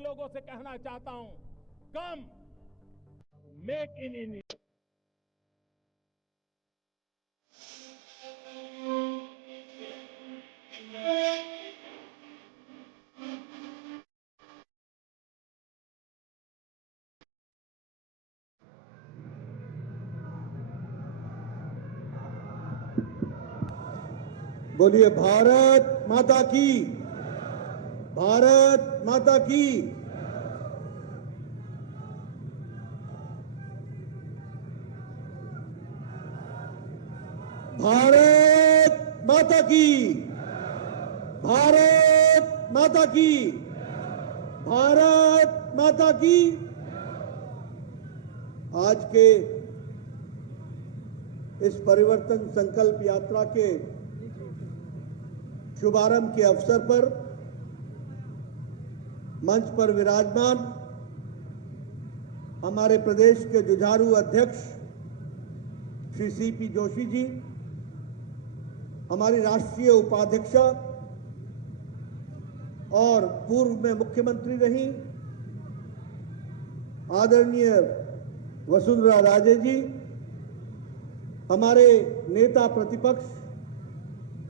लोगों से कहना चाहता हूं, कम मेक इन इंडिया। बोलिए भारत माता की, भारत माता की। भारत माता की, भारत माता की, भारत माता की। आज के इस परिवर्तन संकल्प यात्रा के शुभारंभ के अवसर पर मंच पर विराजमान हमारे प्रदेश के जुझारू अध्यक्ष श्री सीपी जोशी जी, हमारी राष्ट्रीय उपाध्यक्षा और पूर्व में मुख्यमंत्री रही आदरणीय वसुंधरा राजे जी, हमारे नेता प्रतिपक्ष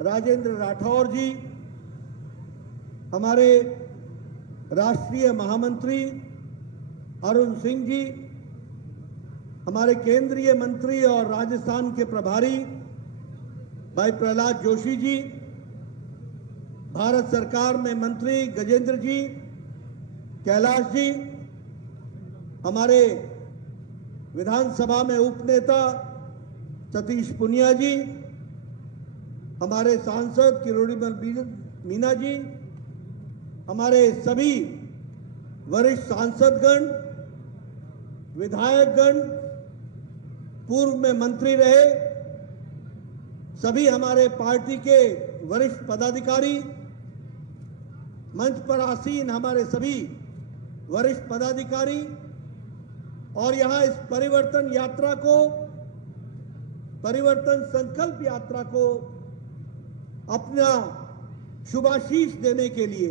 राजेंद्र राठौर जी, हमारे राष्ट्रीय महामंत्री अरुण सिंह जी, हमारे केंद्रीय मंत्री और राजस्थान के प्रभारी भाई प्रहलाद जोशी जी, भारत सरकार में मंत्री गजेंद्र जी, कैलाश जी, हमारे विधानसभा में उपनेता सतीश पुनिया जी, हमारे सांसद किरोड़ीलाल मीना जी, हमारे सभी वरिष्ठ सांसदगण, विधायकगण, पूर्व में मंत्री रहे सभी हमारे पार्टी के वरिष्ठ पदाधिकारी, मंच पर आसीन हमारे सभी वरिष्ठ पदाधिकारी और यहां इस परिवर्तन यात्रा को, परिवर्तन संकल्प यात्रा को अपना शुभाशीष देने के लिए,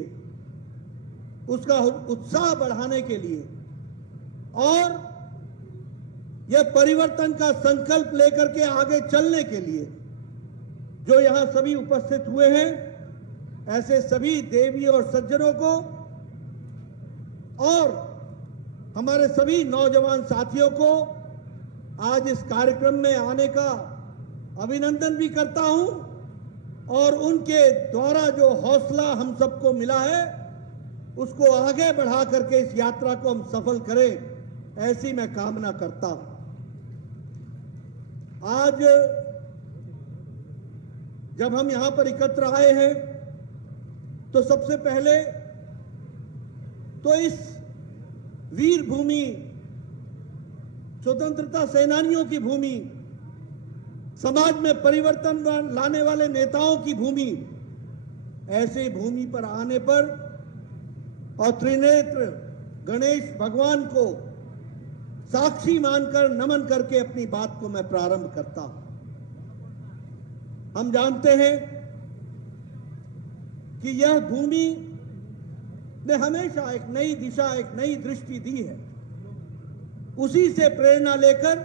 उसका उत्साह बढ़ाने के लिए और यह परिवर्तन का संकल्प लेकर के आगे चलने के लिए जो यहां सभी उपस्थित हुए हैं, ऐसे सभी देवी और सज्जनों को और हमारे सभी नौजवान साथियों को आज इस कार्यक्रम में आने का अभिनंदन भी करता हूं और उनके द्वारा जो हौसला हम सबको मिला है उसको आगे बढ़ा करके इस यात्रा को हम सफल करें, ऐसी मैं कामना करता हूं। आज जब हम यहां पर एकत्र आए हैं तो सबसे पहले तो इस वीर भूमि, स्वतंत्रता सेनानियों की भूमि, समाज में परिवर्तन लाने वाले नेताओं की भूमि, ऐसे भूमि पर आने पर और त्रिनेत्र गणेश भगवान को साक्षी मानकर नमन करके अपनी बात को मैं प्रारंभ करता हूं। हम जानते हैं कि यह भूमि ने हमेशा एक नई दिशा, एक नई दृष्टि दी है। उसी से प्रेरणा लेकर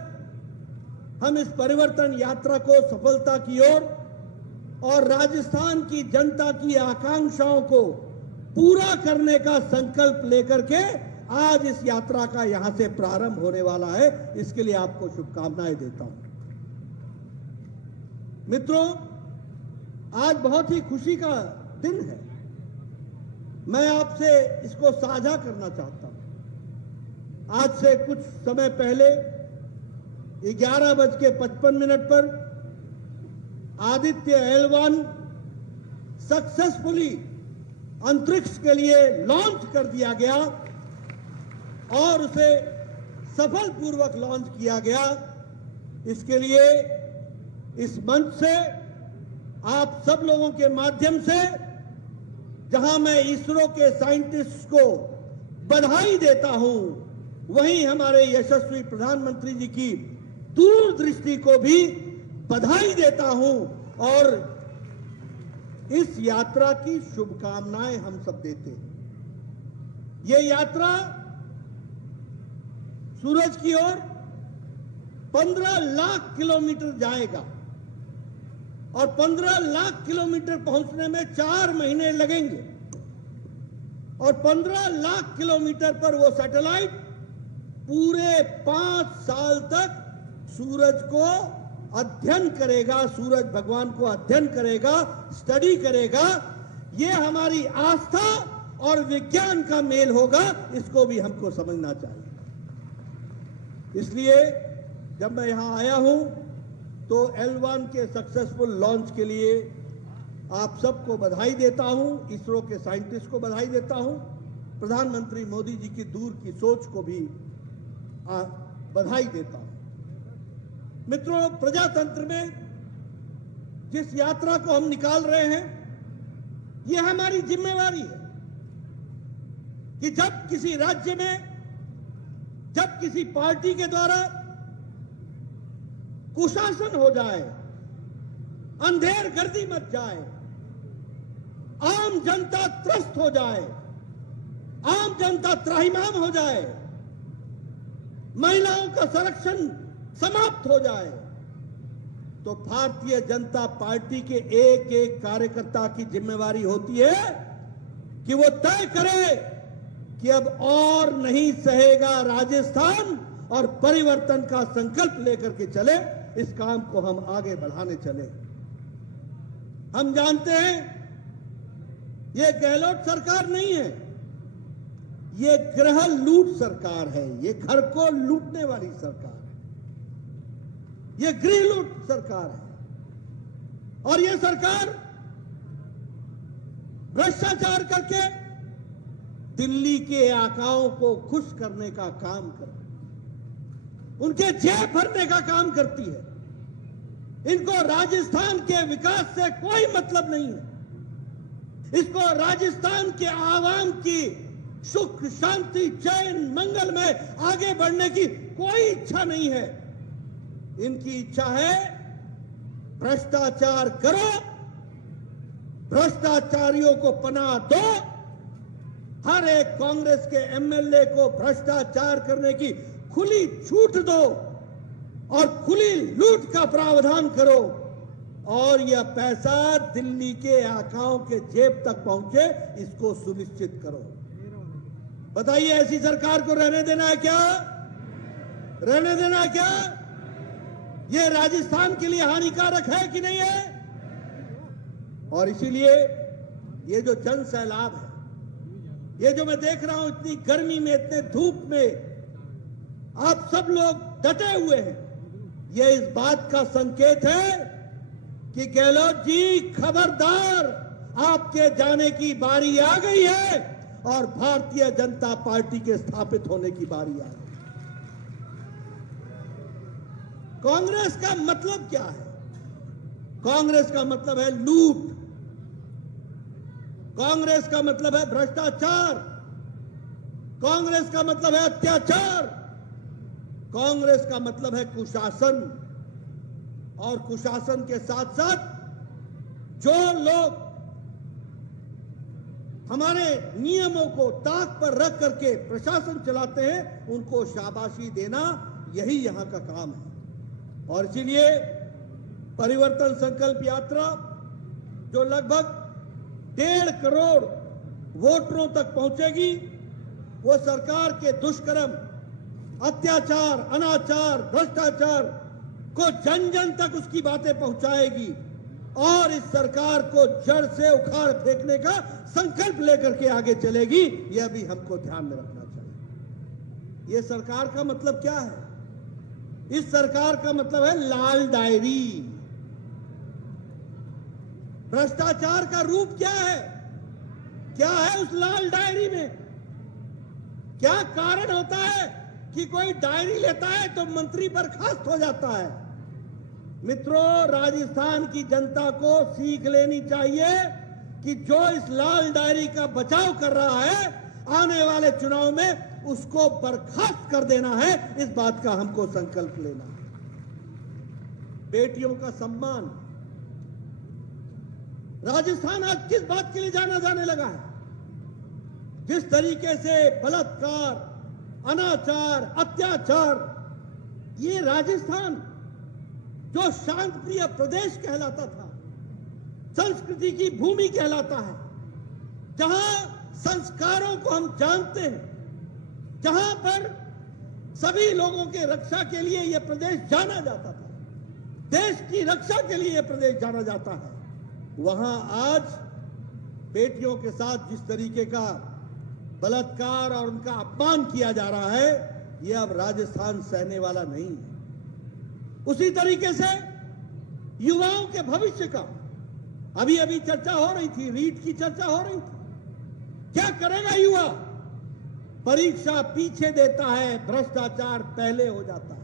हम इस परिवर्तन यात्रा को सफलता की ओर और राजस्थान की जनता की आकांक्षाओं को पूरा करने का संकल्प लेकर के आज इस यात्रा का यहां से प्रारंभ होने वाला है। इसके लिए आपको शुभकामनाएं देता हूं। मित्रों, आज बहुत ही खुशी का दिन है। मैं आपसे इसको साझा करना चाहता हूं। आज से कुछ समय पहले 11:55 पर आदित्य L1 सक्सेसफुली अंतरिक्ष के लिए लॉन्च कर दिया गया और उसे सफलपूर्वक लॉन्च किया गया। इसके लिए इस मंच से आप सब लोगों के माध्यम से, जहां मैं इसरो के साइंटिस्ट को बधाई देता हूं, वहीं हमारे यशस्वी प्रधानमंत्री जी की दूरदृष्टि को भी बधाई देता हूं और इस यात्रा की शुभकामनाएं हम सब देते हैं। ये यात्रा सूरज की ओर 15 लाख किलोमीटर जाएगा और 15 लाख किलोमीटर पहुंचने में 4 महीने लगेंगे और 15 लाख किलोमीटर पर वो सैटेलाइट पूरे 5 साल तक सूरज को अध्ययन करेगा, सूरज भगवान को अध्ययन करेगा, स्टडी करेगा। ये हमारी आस्था और विज्ञान का मेल होगा, इसको भी हमको समझना चाहिए। इसलिए जब मैं यहां आया हूं तो L1 के सक्सेसफुल लॉन्च के लिए आप सबको बधाई देता हूं, इसरो के साइंटिस्ट को बधाई देता हूं, प्रधानमंत्री मोदी जी की दूर की सोच को भी बधाई देता हूं। मित्रों, प्रजातंत्र में जिस यात्रा को हम निकाल रहे हैं, यह हमारी जिम्मेवारी है कि जब किसी राज्य में, जब किसी पार्टी के द्वारा कुशासन हो जाए, अंधेर गर्दी मच जाए, आम जनता त्रस्त हो जाए, आम जनता त्राहिमाम हो जाए, महिलाओं का संरक्षण समाप्त हो जाए, तो भारतीय जनता पार्टी के एक एक कार्यकर्ता की जिम्मेवारी होती है कि वो तय करे कि अब और नहीं सहेगा राजस्थान और परिवर्तन का संकल्प लेकर के चले, इस काम को हम आगे बढ़ाने चले। हम जानते हैं ये गहलोत सरकार नहीं है, ये गृह लूट सरकार है, ये घर को लूटने वाली सरकार है, ये गृह लूट सरकार है। और ये सरकार भ्रष्टाचार करके दिल्ली के आकाओं को खुश करने का काम करती है, उनके जेब भरने का काम करती है। इनको राजस्थान के विकास से कोई मतलब नहीं है। इसको राजस्थान के आवाम की सुख शांति चैन मंगल में आगे बढ़ने की कोई इच्छा नहीं है। इनकी इच्छा है भ्रष्टाचार करो, भ्रष्टाचारियों को पनाह दो, हर एक कांग्रेस के एमएलए को भ्रष्टाचार करने की खुली छूट दो और खुली लूट का प्रावधान करो और यह पैसा दिल्ली के आकाओं के जेब तक पहुंचे, इसको सुनिश्चित करो। बताइए, ऐसी सरकार को रहने देना है क्या? रहने देना है क्या? यह राजस्थान के लिए हानिकारक है कि नहीं है? और इसीलिए ये जो जन सैलाब है, ये जो मैं देख रहा हूं इतनी गर्मी में, इतने धूप में आप सब लोग डटे हुए हैं, ये इस बात का संकेत है कि गहलोत जी खबरदार, आपके जाने की बारी आ गई है और भारतीय जनता पार्टी के स्थापित होने की बारी आ गई। कांग्रेस का मतलब क्या है? कांग्रेस का मतलब है लूट, कांग्रेस का मतलब है भ्रष्टाचार, कांग्रेस का मतलब है अत्याचार, कांग्रेस का मतलब है कुशासन। और कुशासन के साथ साथ जो लोग हमारे नियमों को ताक पर रख करके प्रशासन चलाते हैं, उनको शाबाशी देना, यही यहां का काम है। और इसीलिए परिवर्तन संकल्प यात्रा जो लगभग 1.5 करोड़ वोटरों तक पहुंचेगी, वो सरकार के दुष्कर्म, अत्याचार, अनाचार, भ्रष्टाचार को जन जन तक उसकी बातें पहुंचाएगी और इस सरकार को जड़ से उखाड़ फेंकने का संकल्प लेकर के आगे चलेगी। यह भी हमको ध्यान में रखना चाहिए। यह सरकार का मतलब क्या है? इस सरकार का मतलब है लाल डायरी। भ्रष्टाचार का रूप क्या है? क्या है उस लाल डायरी में? क्या कारण होता है कि कोई डायरी लेता है तो मंत्री बर्खास्त हो जाता है? मित्रों, राजस्थान की जनता को सीख लेनी चाहिए कि जो इस लाल डायरी का बचाव कर रहा है, आने वाले चुनाव में उसको बर्खास्त कर देना है। इस बात का हमको संकल्प लेना है। बेटियों का सम्मान, राजस्थान आज किस बात के लिए जाना जाने लगा है? जिस तरीके से बलात्कार, अनाचार, अत्याचार, ये राजस्थान जो शांत प्रिय प्रदेश कहलाता था, संस्कृति की भूमि कहलाता है, जहां संस्कारों को हम जानते हैं, जहां पर सभी लोगों के रक्षा के लिए यह प्रदेश जाना जाता था, देश की रक्षा के लिए यह प्रदेश जाना जाता है, वहां आज बेटियों के साथ जिस तरीके का बलात्कार और उनका अपमान किया जा रहा है, यह अब राजस्थान सहने वाला नहीं है। उसी तरीके से युवाओं के भविष्य का अभी अभी चर्चा हो रही थी, रीट की चर्चा हो रही थी। क्या करेगा युवा? परीक्षा पीछे देता है, भ्रष्टाचार पहले हो जाता है।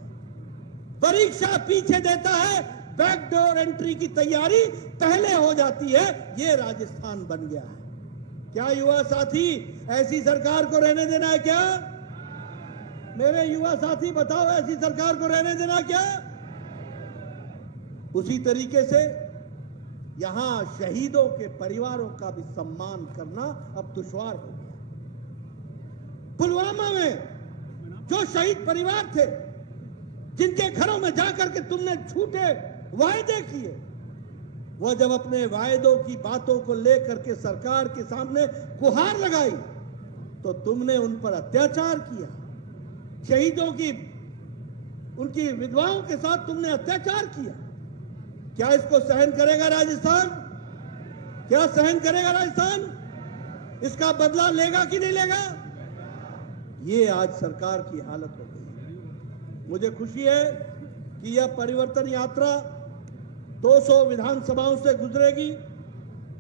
परीक्षा पीछे देता है, बैकडोर एंट्री की तैयारी पहले हो जाती है। ये राजस्थान बन गया है। क्या युवा साथी ऐसी सरकार को रहने देना है क्या? मेरे युवा साथी बताओ, ऐसी सरकार को रहने देना क्या? उसी तरीके से यहां शहीदों के परिवारों का भी सम्मान करना अब दुश्वार हो गया। पुलवामा में जो शहीद परिवार थे, जिनके घरों में जाकर के तुमने झूठे वायदे किए, वह जब अपने वायदों की बातों को लेकर के सरकार के सामने गुहार लगाई, तो तुमने उन पर अत्याचार किया। शहीदों की, उनकी विधवाओं के साथ तुमने अत्याचार किया। क्या इसको सहन करेगा राजस्थान? क्या सहन करेगा राजस्थान? इसका बदला लेगा कि नहीं लेगा? ये आज सरकार की हालत हो गई। मुझे खुशी है कि यह परिवर्तन यात्रा 200 विधानसभाओं से गुजरेगी,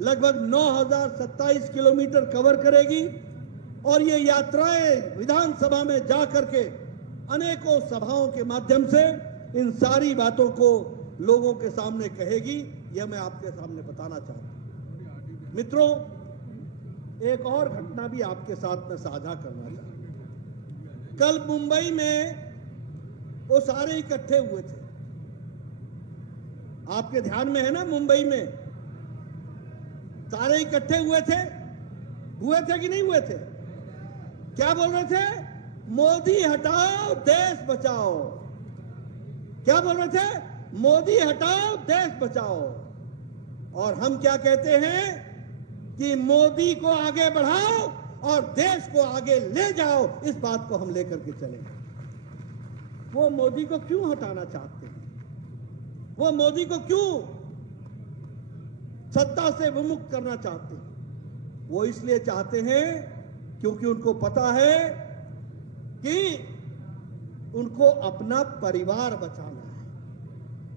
लगभग 9027 किलोमीटर कवर करेगी, और ये यात्राएं विधानसभा में जाकर के अनेकों सभाओं के माध्यम से इन सारी बातों को लोगों के सामने कहेगी। यह मैं आपके सामने बताना चाहता हूं। मित्रों, एक और घटना भी आपके साथ में साझा करना चाहता हूं। कल मुंबई में वो सारे इकट्ठे हुए थे, आपके ध्यान में है ना? मुंबई में सारे इकट्ठे हुए थे कि नहीं हुए थे? क्या बोल रहे थे? मोदी हटाओ देश बचाओ। क्या बोल रहे थे? मोदी हटाओ देश बचाओ। और हम क्या कहते हैं कि मोदी को आगे बढ़ाओ और देश को आगे ले जाओ। इस बात को हम लेकर के चलेंगे। वो मोदी को क्यों हटाना चाहते हैं? वो मोदी को क्यों सत्ता से विमुक्त करना चाहते हैं? वो इसलिए चाहते हैं क्योंकि उनको पता है कि उनको अपना परिवार बचाना है।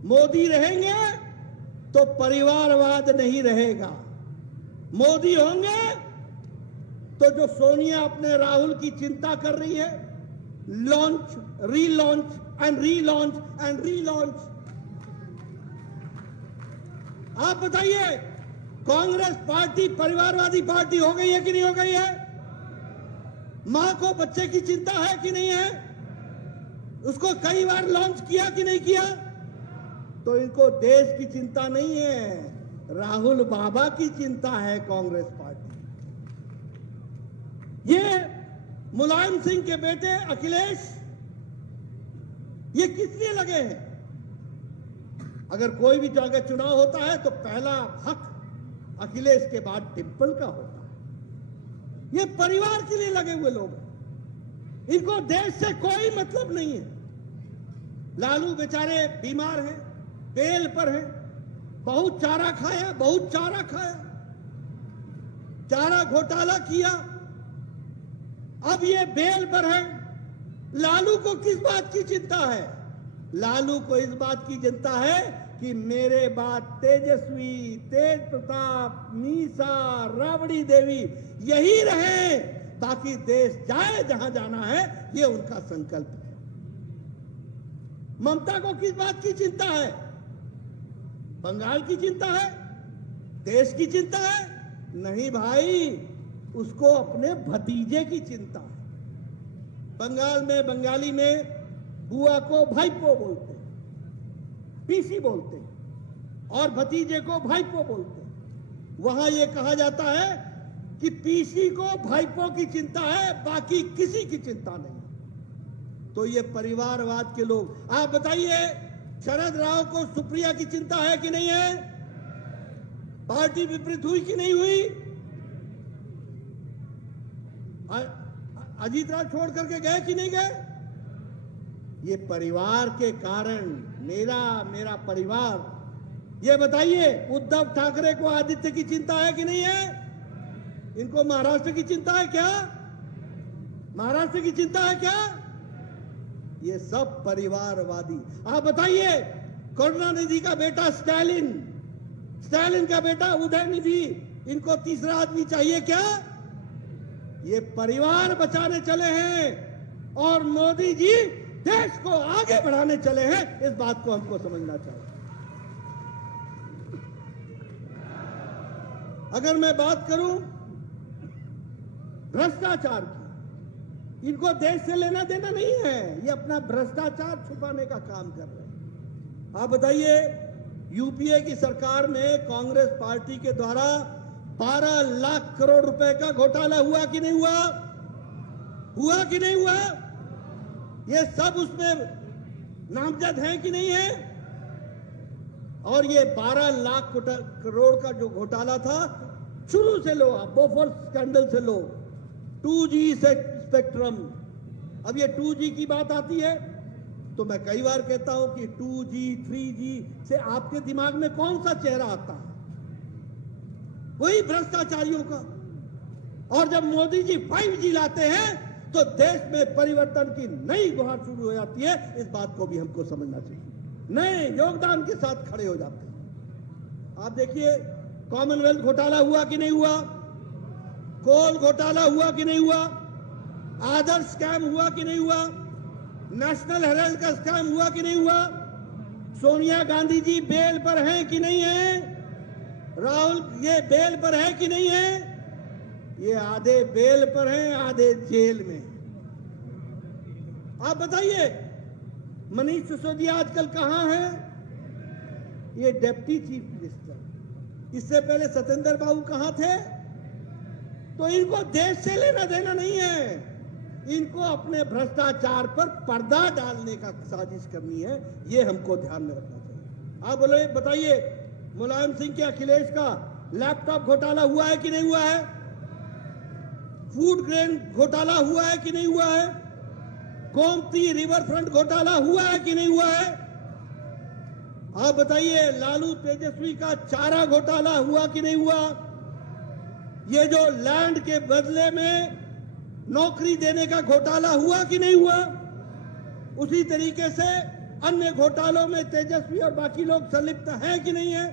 मोदी रहेंगे तो परिवारवाद नहीं रहेगा। मोदी होंगे तो जो सोनिया अपने राहुल की चिंता कर रही है, launch, relaunch and relaunch and relaunch, आप बताइए, कांग्रेस पार्टी परिवारवादी पार्टी हो गई है कि नहीं हो गई है? मां को बच्चे की चिंता है कि नहीं है? उसको कई बार लॉन्च किया कि नहीं किया? तो इनको देश की चिंता नहीं है, राहुल बाबा की चिंता है कांग्रेस पार्टी। ये मुलायम सिंह के बेटे अखिलेश, ये किस लिए लगे हैं? अगर कोई भी जगह चुनाव होता है तो पहला हक अखिलेश के बाद डिंपल का होता है। ये परिवार के लिए लगे हुए लोग हैं। इनको देश से कोई मतलब नहीं है। लालू बेचारे बीमार हैं, बेल पर हैं, बहुत चारा खाया, बहुत चारा खाया, चारा घोटाला किया, अब ये बेल पर है। लालू को किस बात की चिंता है? लालू को इस बात की चिंता है कि मेरे बाद तेजस्वी, तेज प्रताप, मीसा, राबड़ी देवी यही रहे, बाकी देश जाए जहां जाना है, ये उनका संकल्प है। ममता को किस बात की चिंता है? बंगाल की चिंता है? देश की चिंता है? नहीं भाई, उसको अपने भतीजे की चिंता है। बंगाल में, बंगाली में बुआ को भाईपो बोलते हैं, पीसी बोलते हैं, और भतीजे को भाईपो बोलते हैं। वहां यह कहा जाता है कि पीसी को भाईपों की चिंता है, बाकी किसी की चिंता नहीं। तो ये परिवारवाद के लोग, आप बताइए शरद राव को सुप्रिया की चिंता है कि नहीं है? पार्टी विपरीत हुई कि नहीं हुई? अजीत राज छोड़ करके गए कि नहीं गए? ये परिवार के कारण, मेरा परिवार। ये बताइए उद्धव ठाकरे को आदित्य की चिंता है कि नहीं है? इनको महाराष्ट्र की चिंता है क्या? महाराष्ट्र की चिंता है क्या? ये सब परिवारवादी। आप बताइए करुणानिधि का बेटा स्टालिन का बेटा उदयनिधि, इनको तीसरा आदमी चाहिए क्या? ये परिवार बचाने चले हैं और मोदी जी देश को आगे बढ़ाने चले हैं। इस बात को हमको समझना चाहिए। अगर मैं बात करूं भ्रष्टाचार की, इनको देश से लेना देना नहीं है, ये अपना भ्रष्टाचार छुपाने का काम कर रहे हैं। आप बताइए यूपीए की सरकार में कांग्रेस पार्टी के द्वारा 12 लाख करोड़ रुपए का घोटाला हुआ कि नहीं हुआ? हुआ कि नहीं हुआ? ये सब उसमें नामजद है कि नहीं है? और ये 12 लाख करोड़ का जो घोटाला था, शुरू से लो, बोफोर्स स्कैंडल से लो, 2G से स्पेक्ट्रम, अब ये 2G की बात आती है तो मैं कई बार कहता हूं कि 2G 3G से आपके दिमाग में कौन सा चेहरा आता है? वही भ्रष्टाचारियों का। और जब मोदी जी 5G लाते हैं तो देश में परिवर्तन की नई गुहार शुरू हो जाती है। इस बात को भी हमको समझना चाहिए। नए योगदान के साथ खड़े हो जाते हैं। आप देखिए कॉमनवेल्थ घोटाला हुआ कि नहीं हुआ? कोल घोटाला हुआ कि नहीं हुआ? आदर्श स्कैम हुआ कि नहीं हुआ? नेशनल हेराल्ड का स्कैम हुआ कि नहीं हुआ? सोनिया गांधी जी बेल पर हैं कि नहीं है? राहुल ये बेल पर है कि नहीं है? ये आधे बेल पर हैं, आधे जेल में। आप बताइए मनीष सिसोदिया आजकल कहां है? ये डिप्टी चीफ मिनिस्टर। इससे पहले सत्येंद्र बाबू कहां थे? तो इनको देश से लेना देना नहीं है, इनको अपने भ्रष्टाचार पर पर्दा डालने का साजिश करनी है। ये हमको ध्यान में रखना चाहिए। आप बोले बताइए मुलायम सिंह के अखिलेश का लैपटॉप घोटाला हुआ है कि नहीं हुआ है? फूड ग्रेन घोटाला हुआ है कि नहीं हुआ है? गोमती रिवर फ्रंट घोटाला हुआ है कि नहीं हुआ है? आप बताइए लालू तेजस्वी का चारा घोटाला हुआ कि नहीं हुआ? ये जो लैंड के बदले में नौकरी देने का घोटाला हुआ कि नहीं हुआ? उसी तरीके से अन्य घोटालों में तेजस्वी और बाकी लोग संलिप्त हैं कि नहीं है?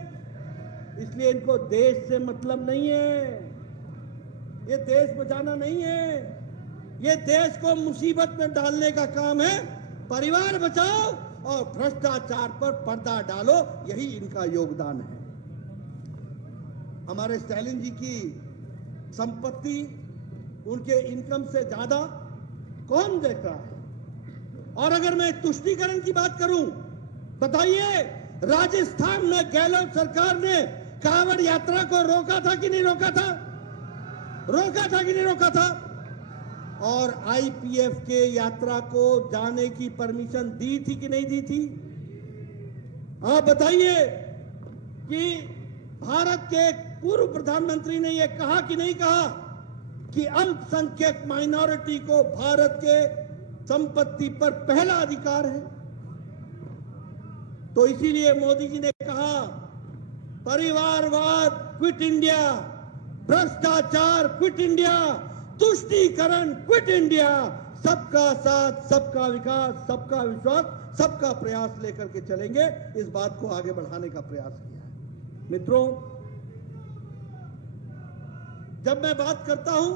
इसलिए इनको देश से मतलब नहीं है, ये देश बचाना नहीं है, ये देश को मुसीबत में डालने का काम है। परिवार बचाओ और भ्रष्टाचार पर पर्दा डालो, यही इनका योगदान है। हमारे स्टालिन जी की संपत्ति उनके इनकम से ज्यादा कौन देख रहा है? और अगर मैं तुष्टीकरण की बात करूं, बताइए राजस्थान में गहलोत सरकार ने कांवड़ यात्रा को रोका था कि नहीं रोका था? रोका था कि नहीं रोका था? और आईपीएफ के यात्रा को जाने की परमिशन दी थी कि नहीं दी थी? आप बताइए कि भारत के पूर्व प्रधानमंत्री ने यह कहा कि नहीं कहा कि अल्पसंख्यक माइनॉरिटी को भारत के संपत्ति पर पहला अधिकार है? तो इसीलिए मोदी जी ने कहा परिवारवाद क्विट इंडिया, भ्रष्टाचार क्विट इंडिया, तुष्टीकरण क्विट इंडिया, सबका साथ, सबका विकास, सबका विश्वास, सबका प्रयास लेकर के चलेंगे। इस बात को आगे बढ़ाने का प्रयास किया है। मित्रों, जब मैं बात करता हूं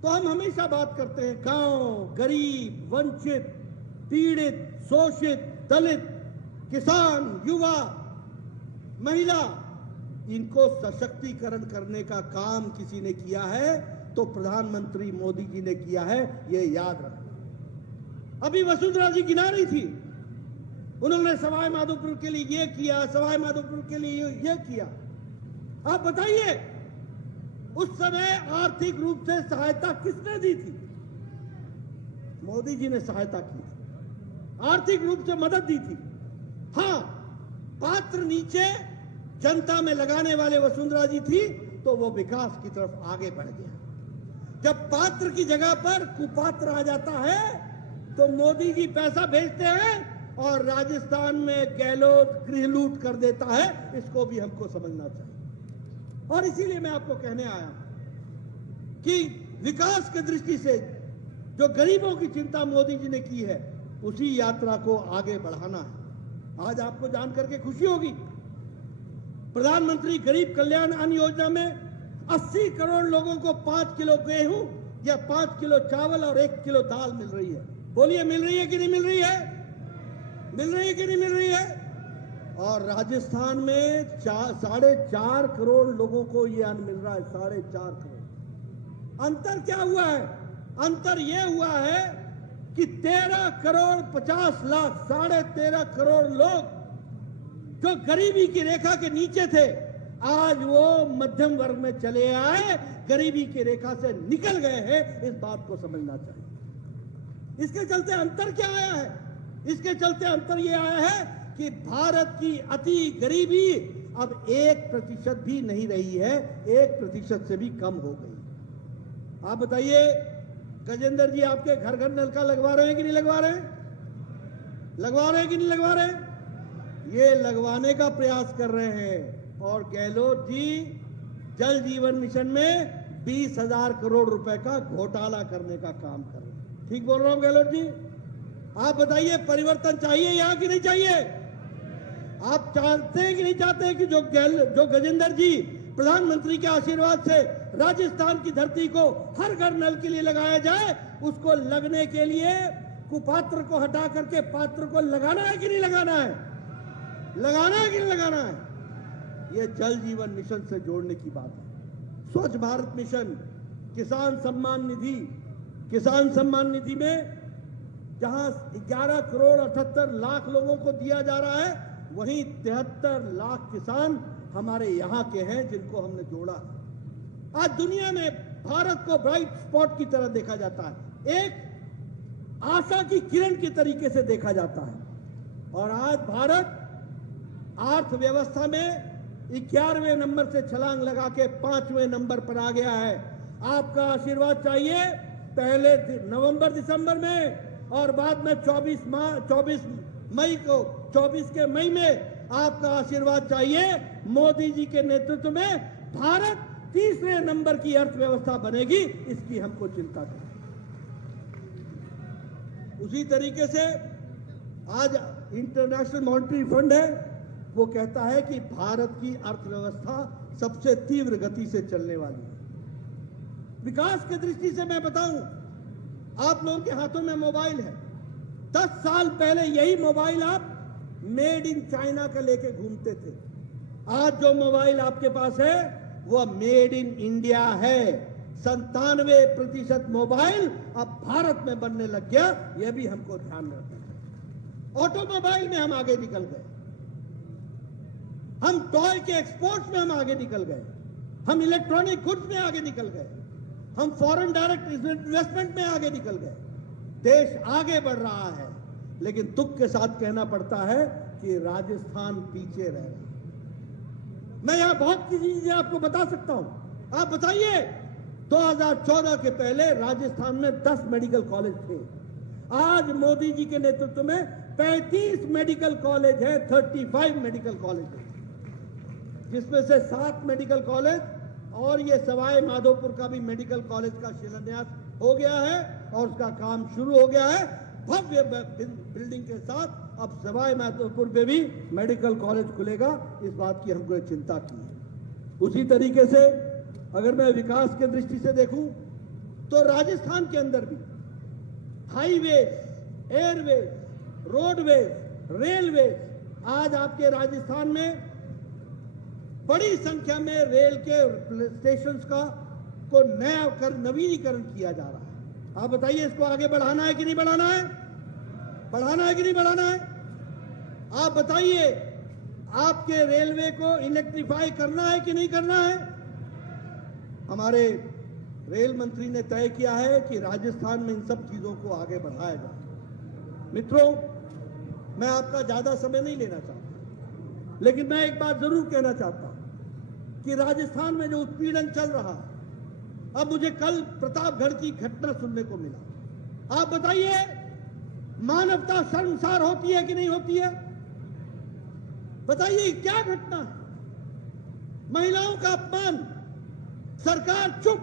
तो हम हमेशा बात करते हैं गांव, गरीब, वंचित, पीड़ित, शोषित, दलित, किसान, युवा, महिला, इनको सशक्तिकरण करने का काम किसी ने किया है तो प्रधानमंत्री मोदी जी ने किया है, ये याद रखना। अभी वसुंधरा जी गिना रही थी, उन्होंने सवाई माधोपुर के लिए ये किया, सवाई माधोपुर के लिए ये किया। आप बताइए उस समय आर्थिक रूप से सहायता किसने दी थी? मोदी जी ने सहायता की थी, आर्थिक रूप से मदद दी थी। हाँ, पात्र नीचे जनता में लगाने वाले वसुंधरा जी थी, तो वो विकास की तरफ आगे बढ़ गया। जब पात्र की जगह पर कुपात्र आ जाता है तो मोदी जी पैसा भेजते हैं और राजस्थान में गहलोत गृह लूट कर देता है। इसको भी हमको समझना चाहिए। और इसीलिए मैं आपको कहने आया कि विकास की दृष्टि से जो गरीबों की चिंता मोदी जी ने की है, उसी यात्रा को आगे बढ़ाना है। आज आपको जान करके खुशी होगी, प्रधानमंत्री गरीब कल्याण अन्न योजना में 80 करोड़ लोगों को 5 किलो गेहूं या 5 किलो चावल और 1 किलो दाल मिल रही है। बोलिए, मिल रही है कि नहीं मिल रही है? मिल रही है कि नहीं मिल रही है? और राजस्थान में 4.5 करोड़ लोगों को यह अन्न मिल रहा है। 4.5 करोड़। अंतर क्या हुआ है? अंतर यह हुआ है कि 13 करोड़ 50 लाख 13.5 करोड़ लोग जो गरीबी की रेखा के नीचे थे, आज वो मध्यम वर्ग में चले आए, गरीबी की रेखा से निकल गए हैं। इस बात को समझना चाहिए। इसके चलते अंतर क्या आया है? इसके चलते अंतर ये आया है कि भारत की अति गरीबी अब 1% भी नहीं रही है, 1% से भी कम हो गई। आप बताइए, गजेंद्र जी आपके घर घर नलका लगवा रहे हैं कि नहीं लगवा रहे हैं? लगवा रहे हैं कि नहीं लगवा रहे हैं? ये लगवाने का प्रयास कर रहे हैं। और गहलोत जी जल जीवन मिशन में 20,000 करोड़ रुपए का घोटाला करने का काम कर रहे हैं। ठीक बोल रहा हूं गहलोत जी? आप बताइए, परिवर्तन चाहिए यहां कि नहीं चाहिए? आप चाहते हैं कि नहीं चाहते हैं कि जो गजेंद्र जी प्रधानमंत्री के आशीर्वाद से राजस्थान की धरती को हर घर नल के लिए लगाया जाए, उसको लगने के लिए कुपात्र को हटा करके पात्र को लगाना है कि नहीं लगाना है? लगाना है कि नहीं लगाना है? यह जल जीवन मिशन से जोड़ने की बात है। स्वच्छ भारत मिशन, किसान सम्मान निधि, किसान सम्मान निधि में जहां 11 करोड़ 78 लाख लोगों को दिया जा रहा है, वहीं 73 लाख किसान हमारे यहां के हैं जिनको हमने जोड़ा। आज दुनिया में भारत को ब्राइट स्पॉट की तरह देखा जाता है, एक आशा की किरण के तरीके से देखा जाता है। और आज भारत अर्थव्यवस्था में 11वें नंबर से छलांग लगा के 5वें नंबर पर आ गया है। आपका आशीर्वाद चाहिए, पहले नवंबर दिसंबर में और बाद में 24 मई को 24 के मई में आपका आशीर्वाद चाहिए। मोदी जी के नेतृत्व में भारत 3रे नंबर की अर्थव्यवस्था बनेगी, इसकी हमको चिंता है। उसी तरीके से आज इंटरनेशनल मॉनेटरी फंड है, वो कहता है कि भारत की अर्थव्यवस्था सबसे तीव्र गति से चलने वाली है। विकास की दृष्टि से मैं बताऊं, आप लोगों के हाथों में मोबाइल है। 10 साल पहले यही मोबाइल आप मेड इन चाइना का लेके घूमते थे। आज जो मोबाइल आपके पास है वो मेड इन इंडिया है। 97% मोबाइल अब भारत में बनने लग गया, यह भी हमको ध्यान रखना है। ऑटोमोबाइल में हम आगे निकल गए, हम टॉय के एक्सपोर्ट्स में हम आगे निकल गए, हम इलेक्ट्रॉनिक गुड्स में आगे निकल गए, हम फॉरेन डायरेक्ट इन्वेस्टमेंट में आगे निकल गए। देश आगे बढ़ रहा है, लेकिन दुख के साथ कहना पड़ता है कि राजस्थान पीछे रह रहा है। मैं यहां बहुत सी चीजें आपको बता सकता हूं। आप बताइए, 2014 के पहले राजस्थान में 10 मेडिकल कॉलेज थे। आज मोदी जी के नेतृत्व में 35 मेडिकल कॉलेज है, 35 मेडिकल कॉलेज है, जिसमें से 7 मेडिकल कॉलेज और ये सवाई माधोपुर का भी मेडिकल कॉलेज का शिलान्यास हो गया है और उसका काम शुरू हो गया है। भव्य बिल्डिंग के साथ अब सवाई माधोपुर में भी मेडिकल कॉलेज खुलेगा, इस बात की हमको चिंता की है। उसी तरीके से अगर मैं विकास की दृष्टि से देखूं तो राजस्थान के अंदर भी हाईवेज, एयरवेज, रोडवेज, रेलवेज, आज आपके राजस्थान में बड़ी संख्या में रेल के स्टेशंस को नवीनीकरण किया जा रहा है। आप बताइए, इसको आगे बढ़ाना है कि नहीं बढ़ाना है? बढ़ाना है कि नहीं बढ़ाना है? आप बताइए, आपके रेलवे को इलेक्ट्रीफाई करना है कि नहीं करना है? हमारे रेल मंत्री ने तय किया है कि राजस्थान में इन सब चीजों को आगे बढ़ाया जाए। मित्रों, मैं आपका ज्यादा समय नहीं लेना चाहता, लेकिन मैं एक बात जरूर कहना चाहता हूं कि राजस्थान में जो उत्पीड़न चल रहा है, अब मुझे कल प्रतापगढ़ की घटना सुनने को मिला। आप बताइए, मानवता शर्मसार होती है कि नहीं होती है? बताइए क्या घटना है? महिलाओं का अपमान, सरकार चुप,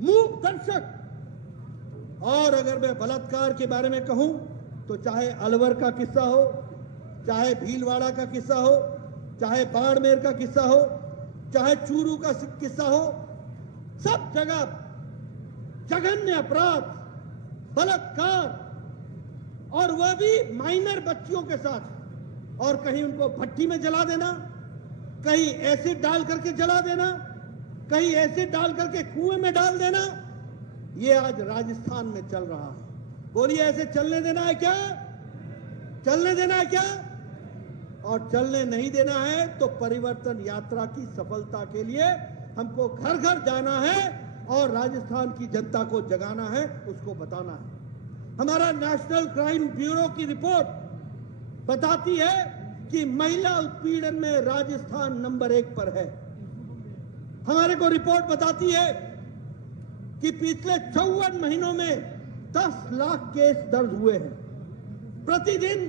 मूक दर्शक। और अगर मैं बलात्कार के बारे में कहूं तो चाहे अलवर का किस्सा हो, चाहे भीलवाड़ा का किस्सा हो, चाहे बाड़मेर का किस्सा हो, चाहे चूरू का किस्सा हो, सब जगह जघन्य अपराध, बलात्कार, और वह भी माइनर बच्चियों के साथ। और कहीं उनको भट्टी में जला देना, कहीं एसिड डाल करके जला देना, कहीं एसिड डाल करके कुएं में डाल देना, ये आज राजस्थान में चल रहा है। बोलिए, ऐसे चलने देना है क्या? चलने देना है क्या? और चलने नहीं देना है तो परिवर्तन यात्रा की सफलता के लिए हमको घर घर जाना है और राजस्थान की जनता को जगाना है, उसको बताना है। हमारा नेशनल क्राइम ब्यूरो की रिपोर्ट बताती है कि महिला उत्पीड़न में राजस्थान नंबर 1 पर है। हमारे को रिपोर्ट बताती है कि पिछले 54 महीनों में 10 लाख केस दर्ज हुए हैं। प्रतिदिन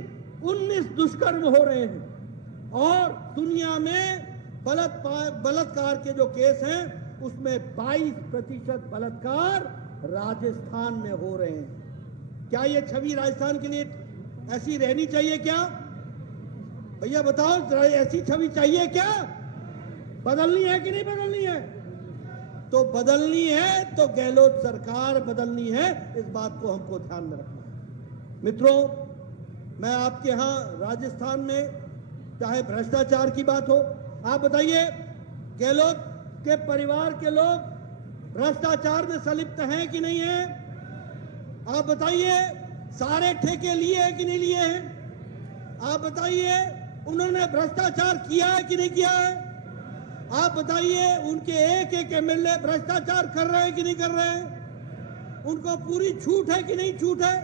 19 दुष्कर्म हो रहे हैं और दुनिया में बलात्कार के जो केस हैं उसमें 22% बलात्कार राजस्थान में हो रहे हैं। क्या ये छवि राजस्थान के लिए ऐसी रहनी चाहिए क्या? भैया बताओ, ऐसी छवि चाहिए क्या? बदलनी है कि नहीं बदलनी है? तो बदलनी है तो गहलोत सरकार बदलनी है, इस बात को हमको ध्यान में रखना है। मित्रों, मैं आपके यहां राजस्थान में चाहे भ्रष्टाचार की बात हो, आप बताइए, गहलोत के परिवार के लोग भ्रष्टाचार में संलिप्त हैं कि नहीं है? आप बताइए, सारे ठेके लिए हैं कि नहीं लिए हैं? आप बताइए, उन्होंने भ्रष्टाचार किया है कि नहीं किया है? आप बताइए, उनके एक एक एमएलए भ्रष्टाचार कर रहे हैं कि नहीं कर रहे हैं? उनको पूरी छूट है कि नहीं छूट है?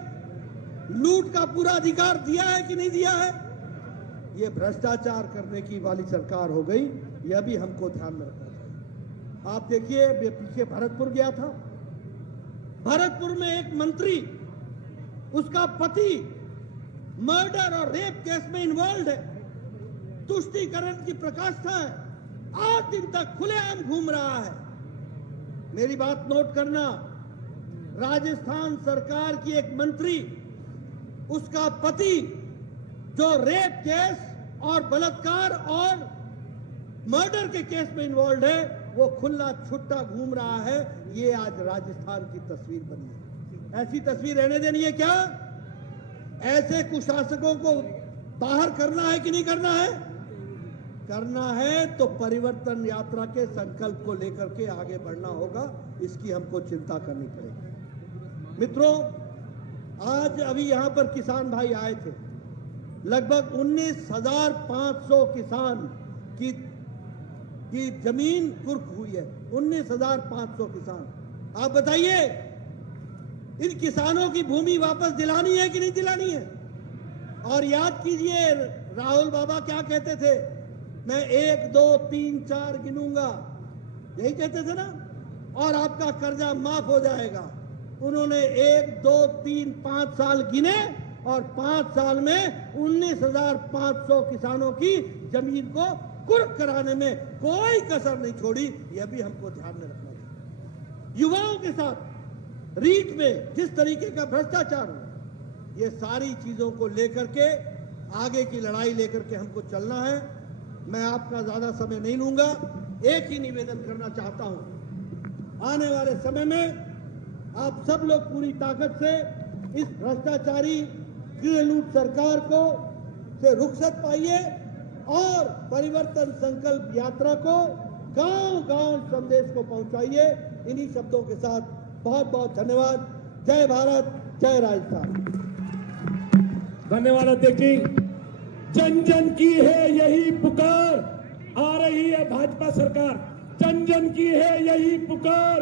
लूट का पूरा अधिकार दिया है कि नहीं दिया है? ये भ्रष्टाचार करने की वाली सरकार हो गई, यह भी हमको ध्यान में रखना चाहिए। आप देखिए, मैं पीछे भरतपुर गया था। भरतपुर में एक मंत्री, उसका पति मर्डर और रेप केस में इन्वॉल्व है, तुष्टीकरण की प्रकाष्ठा है, 8 दिन तक खुलेआम घूम रहा है। मेरी बात नोट करना, राजस्थान सरकार की एक मंत्री, उसका पति जो रेप केस और बलात्कार और मर्डर के केस में इन्वॉल्व है, वो खुला छुट्टा घूम रहा है। ये आज राजस्थान की तस्वीर बनी है। ऐसी तस्वीर रहने देनी है क्या? ऐसे कुशासकों को बाहर करना है कि नहीं करना है? करना है तो परिवर्तन यात्रा के संकल्प को लेकर के आगे बढ़ना होगा, इसकी हमको चिंता करनी पड़ेगी। मित्रों, आज अभी यहां पर किसान भाई आए थे, लगभग 19,500 किसान की जमीन कुर्क हुई है। 19,500 किसान। आप बताइए, इन किसानों की भूमि वापस दिलानी है कि नहीं दिलानी है? और याद कीजिए, राहुल बाबा क्या कहते थे, मैं 1 2 3 4 गिनूंगा, यही कहते थे ना, और आपका कर्जा माफ हो जाएगा। उन्होंने 1 2 3 5 साल गिने और 5 साल में 19,500 किसानों की जमीन को कुर्क कराने में कोई कसर नहीं छोड़ी। यह भी हमको ध्यान में रखना चाहिए। युवाओं के साथ रीट में जिस तरीके का भ्रष्टाचार हुआ, ये सारी चीजों को लेकर के आगे की लड़ाई लेकर के हमको चलना है। मैं आपका ज्यादा समय नहीं लूंगा, एक ही निवेदन करना चाहता हूं, आने वाले समय में आप सब लोग पूरी ताकत से इस भ्रष्टाचारी गृहलूट सरकार को से रुखसत पाइए और परिवर्तन संकल्प यात्रा को गांव-गांव संदेश को पहुंचाइए। इन्हीं शब्दों के साथ बहुत बहुत धन्यवाद। जय भारत, जय राजस्थान। धन्यवाद अध्यक्ष जी। जन जन की है यही पुकार, आ रही है भाजपा सरकार। जन जन की है यही पुकार,